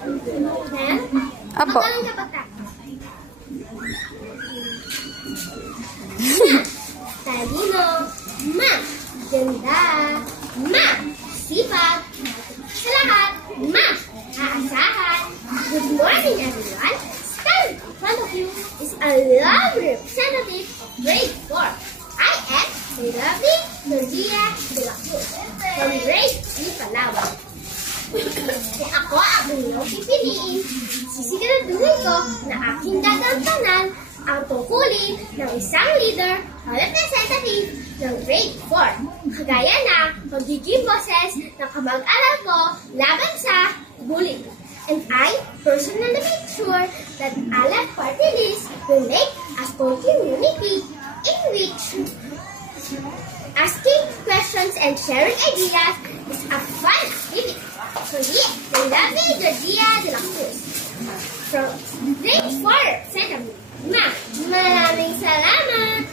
Apo. Talino. Ma. Ganda. Ma. Sipag. Sa lahat. Ma. Aasahan. Good morning, everyone. Standing in front of you is a lovely representative of grade 4. I am the lovely Georgia de la Cruz from grade 3 Palawan. Kung ako ang inyong pipiliin, sisiguraduhin ko na aking gagantanan ang tungkulin ng isang leader o representative ng grade 4. Kagaya na magiging boses ng kamag-aral ko laban sa bullying. And I personally make sure that all party lists will make a strong community in which asking questions and sharing ideas is a fun activity. So yeah, the lovely Georgia de la Cruz from grade 4 Santa Maraming salamat!